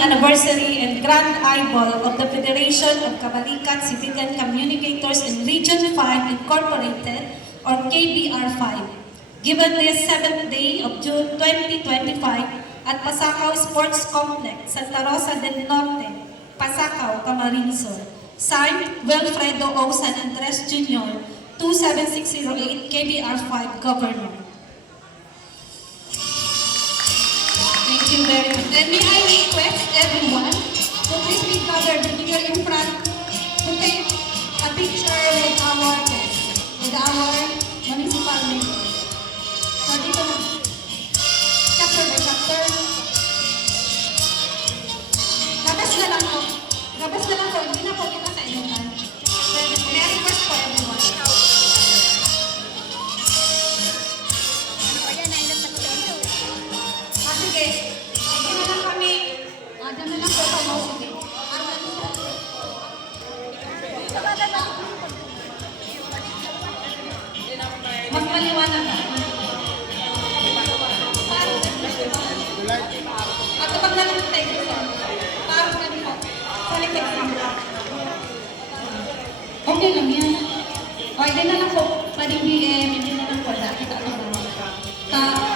coming anniversary and grand eyeball of the Federation of Kabalikat Civilian Communicators in Region 5 Incorporated, or KBR5, given this 7th day of June 2025 at Pasacao Sports Complex, Santa Rosa del Norte, Pasacao, Camarines. Signed, Wilfredo O. San Andres Jr., 27608 KBR5 Governor. Thank you very much. And may I request everyone to please be gathered here in front to take a picture with our guest, with our municipal mayor. So dito na, chapter by chapter. Labas na lang po. Labas na lang po. Hindi na po kita sa inuman. May I request po everyone. Sige. Sige na lang kami. Diyan na lang po kayo. Sige. Mas maliwanag ka. At kapag nalintay ko siya, parang ganito. Salitig siya. Okay lang yan. Okay, din na lang po. Pwedeng BM, hindi na lang po. Kita ito.